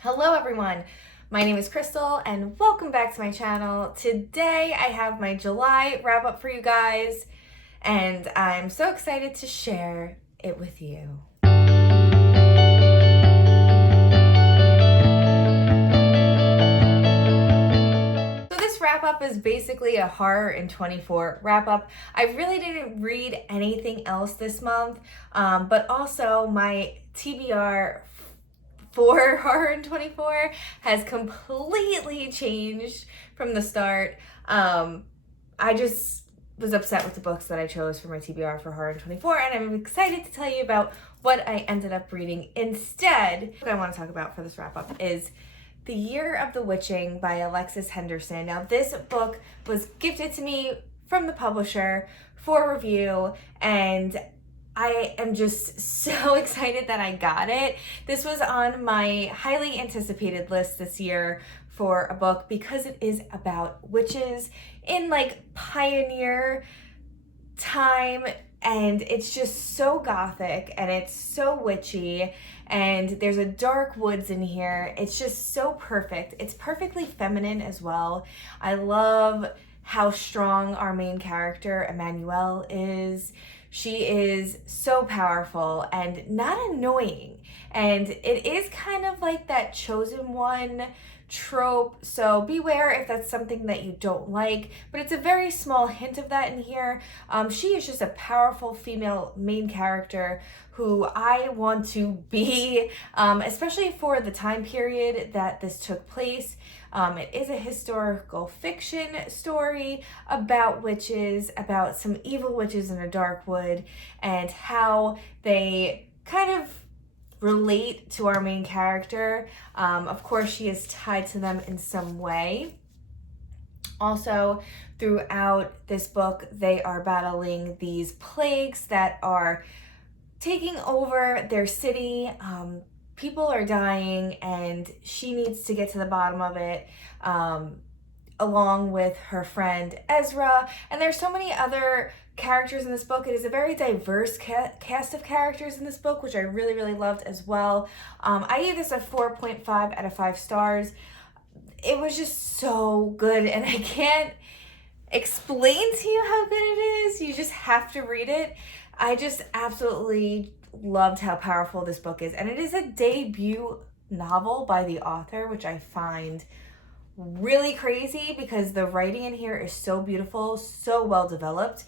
Hello everyone, my name is Crystal and welcome back to my channel. Today I have my July wrap up for you guys and I'm so excited to share it with you. Wrap up is basically a horror in 24 wrap up. I really didn't read anything else this month, but also my TBR for horror in 24 has completely changed from the start. I just was upset with the books that I chose for my TBR for horror in 24, and I'm excited to tell you about what I ended up reading instead. What I want to talk about for this wrap up is The Year of the Witching by Alexis Henderson. Now, this book was gifted to me from the publisher for review, and I am just so excited that I got it. This was on my highly anticipated list this year for a book because it is about witches in like pioneer time, and it's just so gothic and it's so witchy, and there's a dark woods in here. It's just so perfect. It's perfectly feminine as well. I love how strong our main character Emmanuelle is. She is so powerful and not annoying, and it is kind of like that chosen one trope, so beware if that's something that you don't like, but it's a very small hint of that in here. She is just a powerful female main character who I want to be, especially for the time period that this took place. It is a historical fiction story about witches, about some evil witches in a dark wood, and how they kind of relate to our main character. Of course, she is tied to them in some way. Also, throughout this book, they are battling these plagues that are taking over their city. People are dying, and she needs to get to the bottom of it, along with her friend Ezra. And there's so many other characters in this book. It is a very diverse cast of characters in this book, which I really loved as well. I gave this a 4.5 out of 5 stars. It was just so good, and I can't explain to you how good it is. You just have to read it. I just absolutely loved how powerful this book is, and it is a debut novel by the author, which I find really crazy because the writing in here is so beautiful, so well developed.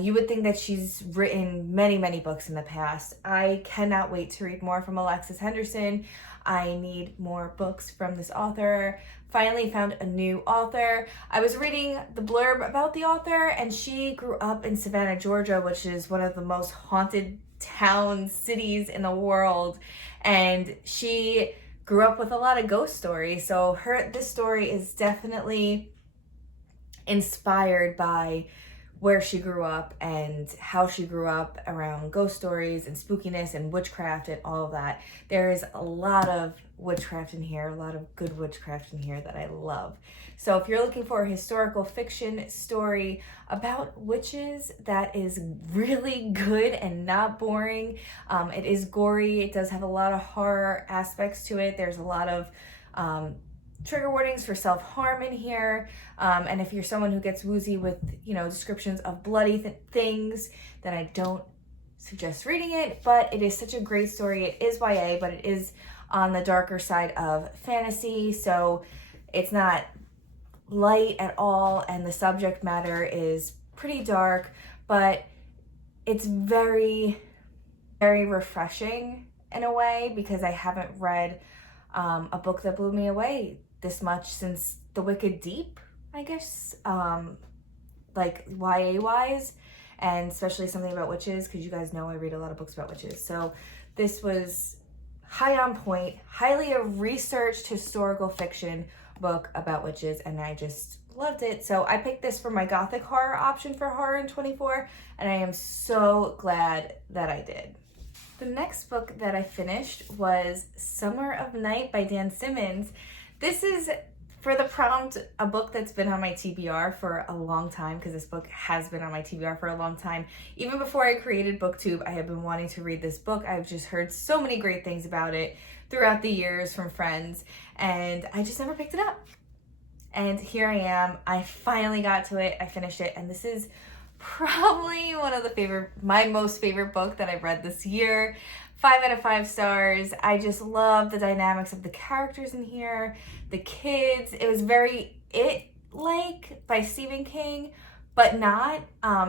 You would think that she's written many books in the past. I cannot wait to read more from Alexis Henderson. I need more books from this author. Finally found a new author. I was reading the blurb about the author, and she grew up in Savannah, Georgia, which is one of the most haunted cities in the world, and she grew up with a lot of ghost stories. So this story is definitely inspired by where she grew up and how she grew up around ghost stories and spookiness and witchcraft and all of that. There is a lot of witchcraft in here, a lot of good witchcraft in here that I love. So if you're looking for a historical fiction story about witches that is really good and not boring, it is gory. It does have a lot of horror aspects to it. There's a lot of trigger warnings for self-harm in here, and if you're someone who gets woozy with, descriptions of bloody things, then I don't suggest reading it. But it is such a great story. It is YA, but it is on the darker side of fantasy, so it's not light at all, and the subject matter is pretty dark, but it's very refreshing in a way, because I haven't read a book that blew me away this much since The Wicked Deep, I guess, like YA wise, and especially something about witches, because you guys know I read a lot of books about witches. So this was high on point, highly a researched historical fiction book about witches, and I just loved it. So I picked this for my gothic horror option for horror in 24, and I am so glad that I did. The next book that I finished was Summer of Night by Dan Simmons. This is For the prompt, a book that's been on my TBR for a long time, because this book has been on my TBR for a long time. Even before I created Booktube, I have been wanting to read this book. I've just heard so many great things about it throughout the years from friends, and I just never picked it up. And here I am. I finally got to it. I finished it, and this is probably one of my most favorite book that I've read this year. 5 out of 5 stars. I just love the dynamics of the characters in here, the kids. It was very It-like by Stephen King, but not.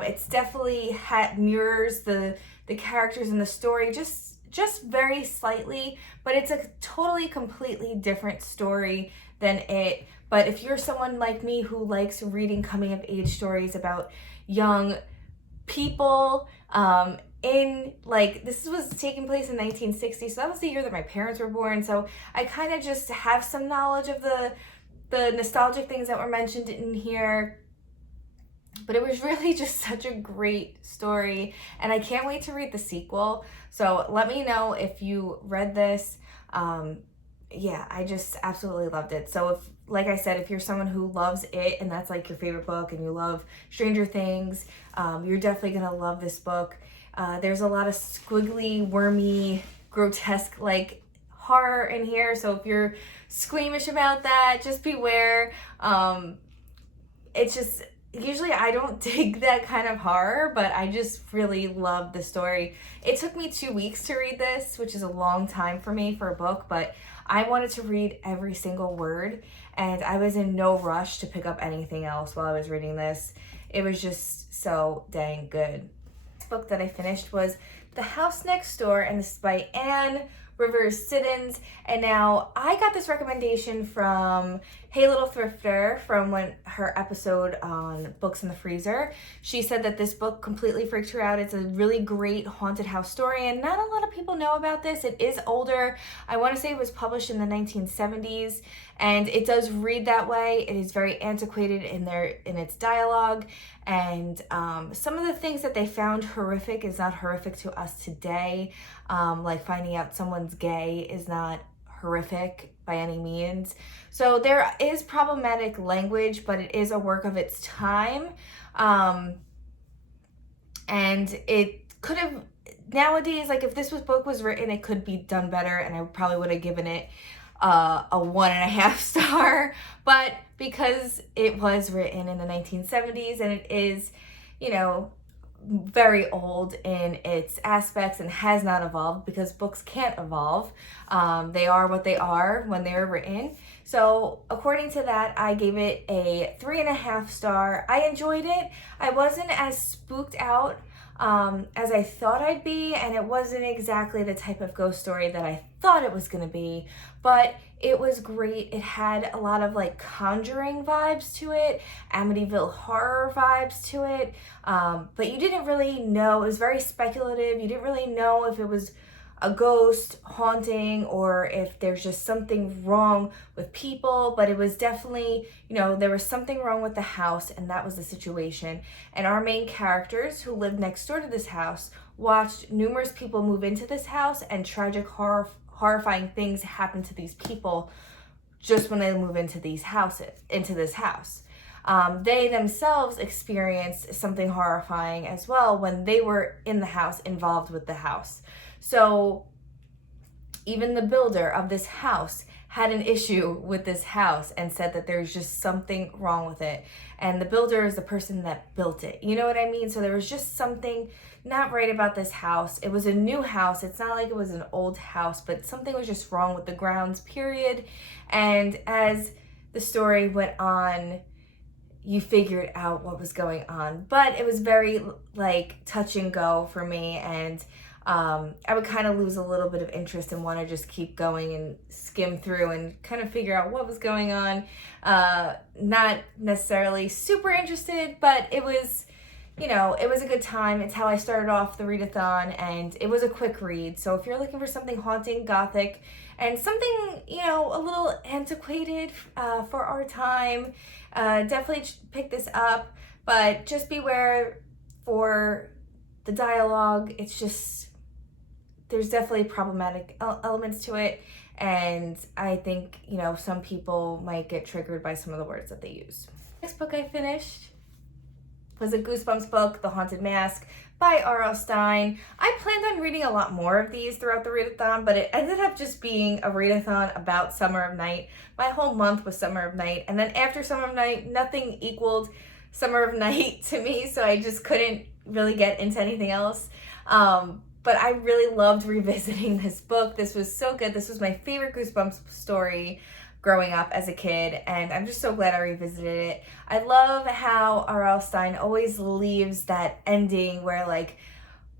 It's definitely mirrors the characters in the story just very slightly, but it's a totally completely different story than It. But if you're someone like me who likes reading coming of age stories about young people, this was taking place in 1960, so that was the year that my parents were born, so I kind of just have some knowledge of the nostalgic things that were mentioned in here. But it was really just such a great story, and I can't wait to read the sequel. So let me know if you read this. Yeah, I just absolutely loved it. So like I said, if you're someone who loves It and that's like your favorite book, and you love Stranger Things, you're definitely gonna love this book. There's a lot of squiggly, wormy, grotesque like horror in here, so if you're squeamish about that, just beware. It's just, usually I don't dig that kind of horror, but I just really love the story. It took me 2 weeks to read this, which is a long time for me for a book, but I wanted to read every single word, and I was in no rush to pick up anything else while I was reading this. It was just so dang good. The book that I finished was The House Next Door, and this is by Anne Rivers Siddons. And now I got this recommendation from Hey Little Thrifter from her episode on Books in the Freezer. She said that this book completely freaked her out. It's a really great haunted house story, and not a lot of people know about this. It is older. I want to say it was published in the 1970s, and it does read that way. It is very antiquated in its dialogue, and some of the things that they found horrific is not horrific to us today. Like finding out someone's gay is not horrific by any means. So there is problematic language, but it is a work of its time. And it could have, nowadays, like if this book was written, it could be done better, and I probably would have given it a 1.5 star. But because it was written in the 1970s, and it is, very old in its aspects and has not evolved, because books can't evolve. They are what they are when they were written. So according to that, I gave it a 3.5 star. I enjoyed it. I wasn't as spooked out as I thought I'd be, and it wasn't exactly the type of ghost story that I thought it was going to be, but it was great. It had a lot of like Conjuring vibes to it, Amityville horror vibes to it, but you didn't really know. It was very speculative. You didn't really know if it was a ghost haunting or if there's just something wrong with people, but it was definitely, there was something wrong with the house, and that was the situation. And our main characters, who lived next door to this house, watched numerous people move into this house, and tragic horrifying things happen to these people just when they move into this house. They themselves experienced something horrifying as well when they were in the house, involved with the house. So even the builder of this house had an issue with this house and said that there's just something wrong with it. And the builder is the person that built it. You know what I mean? So there was just something not right about this house. It was a new house. It's not like it was an old house, but something was just wrong with the grounds, period. And as the story went on, you figured out what was going on. But it was very touch and go for me, and I would kind of lose a little bit of interest and want to just keep going and skim through and kind of figure out what was going on. Not necessarily super interested, but it was, it was a good time. It's how I started off the readathon, and it was a quick read. So if you're looking for something haunting, gothic, and something, a little antiquated for our time, definitely pick this up. But just beware for the dialogue. It's just, there's definitely problematic elements to it, and I think, you know, some people might get triggered by some of the words that they use. Next book I finished was a Goosebumps book, The Haunted Mask by R.L. Stine. I planned on reading a lot more of these throughout the readathon, but it ended up just being a readathon about Summer of Night. My whole month was Summer of Night, and then after Summer of Night, nothing equaled Summer of Night to me, so I just couldn't really get into anything else. But I really loved revisiting this book. This was so good. This was my favorite Goosebumps story growing up as a kid, and I'm just so glad I revisited it. I love how R.L. Stine always leaves that ending where, like,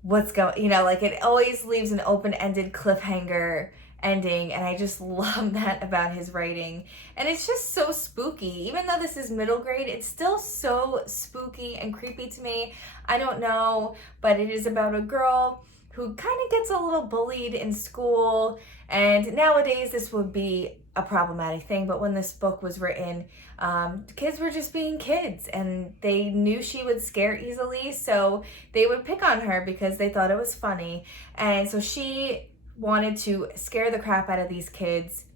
what's going, you know, like, it always leaves an open-ended cliffhanger ending, and I just love that about his writing. And it's just so spooky. Even though this is middle grade, it's still so spooky and creepy to me. I don't know, but it is about a girl who kind of gets a little bullied in school, and nowadays this would be a problematic thing, but when this book was written, kids were just being kids, and they knew she would scare easily, so they would pick on her because they thought it was funny. And so she wanted to scare the crap out of these kids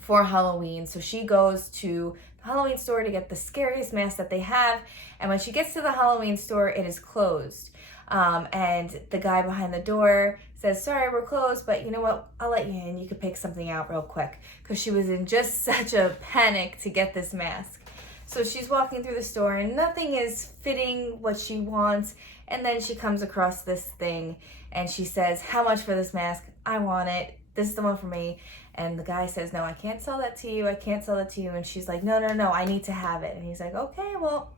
for Halloween. So she goes to the Halloween store to get the scariest mask that they have, and when she gets to the Halloween store, it is closed. And the guy behind the door says, sorry, we're closed, but you know what? I'll let you in. You could pick something out real quick, because she was in just such a panic to get this mask. So she's walking through the store and nothing is fitting what she wants. And then she comes across this thing and she says, how much for this mask? I want it. This is the one for me. And the guy says, no, I can't sell that to you. I can't sell that to you. And she's like, no, I need to have it. And he's like, okay, well,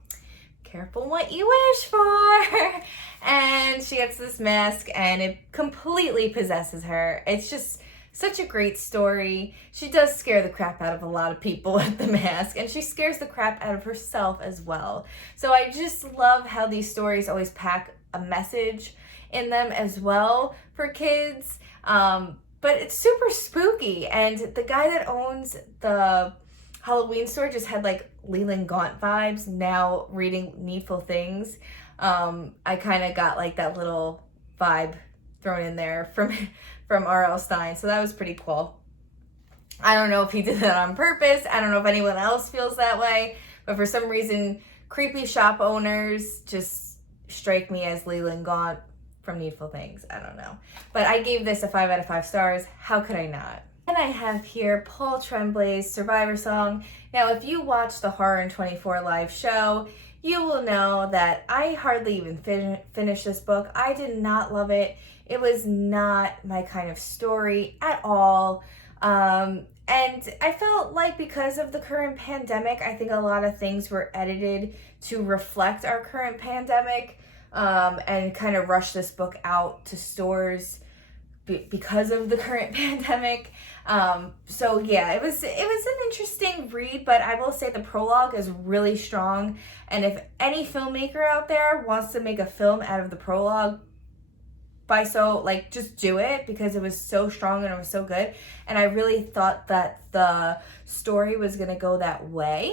careful what you wish for. And she gets this mask and it completely possesses her. It's just such a great story. She does scare the crap out of a lot of people with the mask, and she scares the crap out of herself as well. So I just love how these stories always pack a message in them as well for kids. But it's super spooky, and the guy that owns the Halloween store just had like Leland Gaunt vibes. Now reading Needful Things, I kind of got like that little vibe thrown in there from R.L. Stine, so that was pretty cool. I don't know if he did that on purpose. I don't know if anyone else feels that way, but for some reason, creepy shop owners just strike me as Leland Gaunt from Needful Things. I don't know, but I gave this a 5 out of 5 stars. How could I not? And I have here Paul Tremblay's Survivor Song. Now, if you watch the Horror in 24 live show, you will know that I hardly even finished this book. I did not love it. It was not my kind of story at all. And I felt like because of the current pandemic, I think a lot of things were edited to reflect our current pandemic, and kind of rush this book out to stores because of the current pandemic. So yeah, it was an interesting read, but I will say the prologue is really strong. And if any filmmaker out there wants to make a film out of the prologue, just do it, because it was so strong and it was so good. And I really thought that the story was gonna go that way,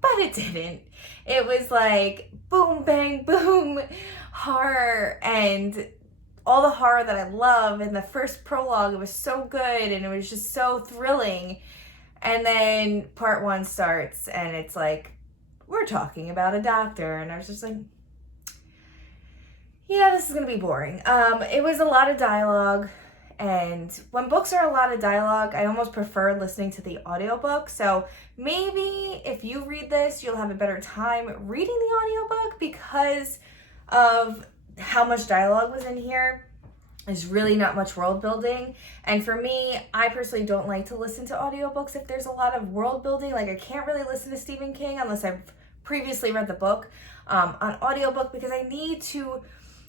but it didn't. It was like boom, bang, boom, horror, and all the horror that I love. In the first prologue, it was so good and it was just so thrilling. And then part 1 starts and it's like, we're talking about a doctor. And I was just like, yeah, this is gonna be boring. It was a lot of dialogue, and when books are a lot of dialogue, I almost prefer listening to the audiobook. So maybe if you read this, you'll have a better time reading the audiobook because of how much dialogue was in here. There's really not much world building. And for me, I personally don't like to listen to audiobooks if there's a lot of world building. Like, I can't really listen to Stephen King unless I've previously read the book on audiobook, because I need to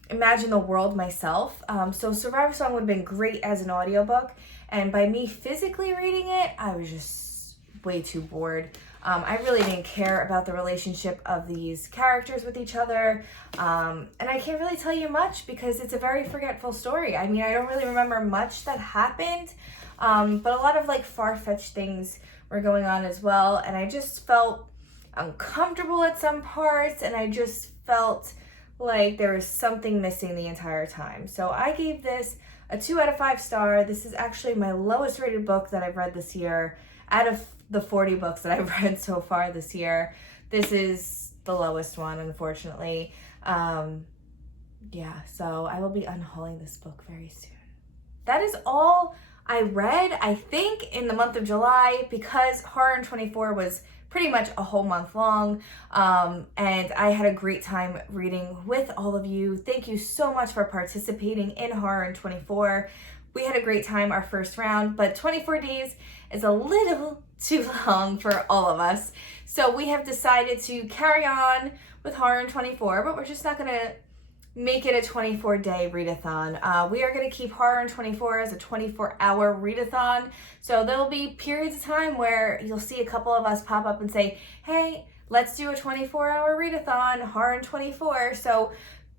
imagine the world myself. So Survivor Song would have been great as an audiobook, and by me physically reading it, I was just way too bored. I really didn't care about the relationship of these characters with each other, and I can't really tell you much because it's a very forgetful story. I mean, I don't really remember much that happened, but a lot of like far-fetched things were going on as well, and I just felt uncomfortable at some parts, and I just felt like there was something missing the entire time. So I gave this a 2 out of 5 star. This is actually my lowest rated book that I've read this year. Out of the 40 books that I've read so far this year, this is the lowest one, unfortunately. Yeah, so I will be unhauling this book very soon. That is all I read, I think, in the month of July, because Horror in 24 was pretty much a whole month long, and I had a great time reading with all of you. Thank you so much for participating in Horror in 24. We had a great time our first round, but 24 days is a little too long for all of us. So we have decided to carry on with Horror in 24, but we're just not going to make it a 24-day readathon. We are going to keep Horror in 24 as a 24-hour readathon. So there will be periods of time where you'll see a couple of us pop up and say, hey, let's do a 24-hour readathon, Horror in 24. So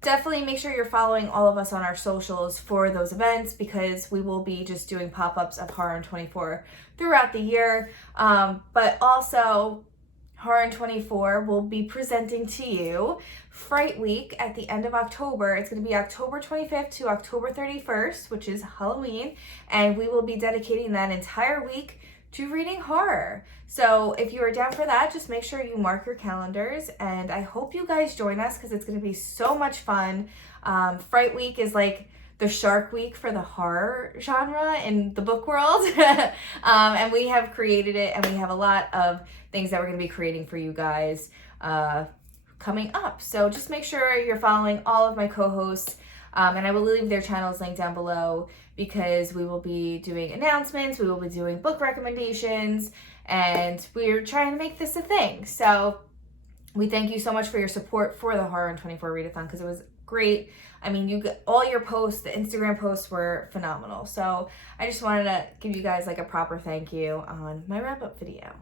definitely make sure you're following all of us on our socials for those events, because we will be just doing pop-ups of Horror in 24 throughout the year. But also, Horror in 24 will be presenting to you Fright Week at the end of October. It's going to be October 25th to October 31st, which is Halloween, and we will be dedicating that entire week to reading horror. So if you are down for that, just make sure you mark your calendars, and I hope you guys join us because it's going to be so much fun. Fright Week is like the Shark Week for the horror genre in the book world. And we have created it, and we have a lot of things that we're going to be creating for you guys coming up. So just make sure you're following all of my co-hosts, and I will leave their channels linked down below, because we will be doing announcements, we will be doing book recommendations, and we're trying to make this a thing. So we thank you so much for your support for the Horror in 24 readathon, because it was great. I mean, all your posts, the Instagram posts were phenomenal. So I just wanted to give you guys like a proper thank you on my wrap-up video.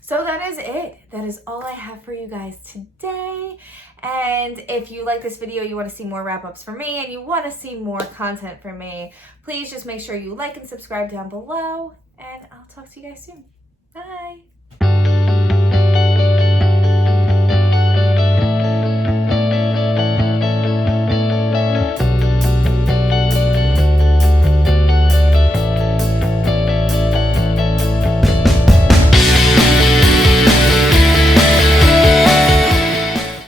So that is it. That is all I have for you guys today. And if you like this video, you want to see more wrap-ups from me, and you want to see more content from me, please just make sure you like and subscribe down below, and I'll talk to you guys soon. Bye.